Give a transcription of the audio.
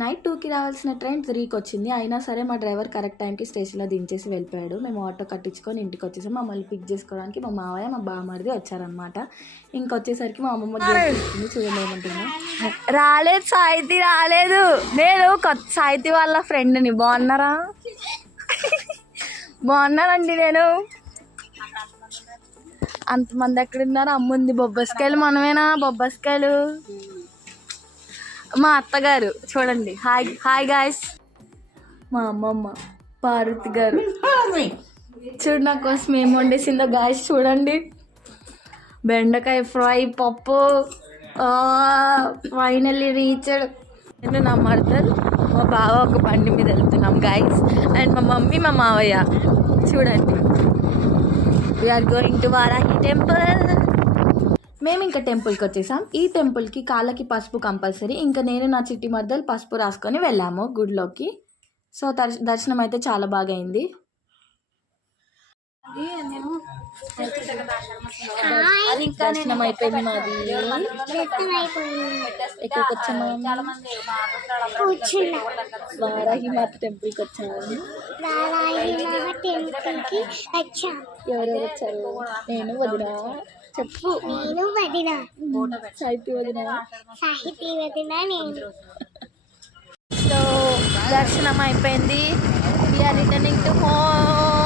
Night 2కి రావాల్సిన train 3కి వచ్చింది. అయినా సరే మా డ్రైవర్ కరెక్ట్ టైంకి స్టేషన్లో దించేసి వెళ్ళిపోయాడు. మేము ఆటో కట్టించుకొని ఇంటికి వచ్చేసాం. మమ్మల్ని పిక్ చేసుకోవడానికి మా మావయ్య మా బామ్మడిది వచ్చారనమాట. ఇంకొచ్చేసరికి మా అమ్మమ్మ గేస్తుంది, చూడండి ఏమంటుందో. రాలేదు సాహితి, రాలేదు. నేను కొత్త సాహితి వాళ్ళ ఫ్రెండ్ని. బాగున్నారా? బాగున్నానండి. నేను అంతమంది ఎక్కడున్నారు? అమ్ముంది బొబ్బస్కాయలు. మనమేనా బొబ్బస్కాయలు? మా అత్తగారు చూడండి. Hi hi guys. మా అమ్మమ్మ పార్వతి గారు చూడు నా కోసం ఏం వండేసిందో గాయస్. చూడండి, బెండకాయ ఫ్రై, పప్పు. Finally reached. నేను నా మర్దల్ మా బావ ఒక బండి మీద వెళ్తున్నాం గాయస్. అండ్ మా మమ్మీ మా మావయ్య చూడండి. We are going to Varahi temple. మేము ఇంకా టెంపుల్కి వచ్చేసాం. ఈ టెంపుల్కి కాళ్ళకి పసుపు కంపల్సరీ. ఇంకా నేను నా చిట్టి మర్దలు పసుపు రాసుకొని వెళ్ళాము గుడిలోకి. సో దర్శనం అయితే చాలా బాగా అయింది. దర్శనం అయిపోయింది మాది. ఎక్కడికి వచ్చాము? వారాహి మాత టెంపుల్కి వచ్చాము. ఎవరెవరు వచ్చారు? నేను, వదిన. చెప్పు. నేను, వదిన. సాహితీ వదిన. నేను. సో దర్శనం అయిపోయింది. We are returning to home.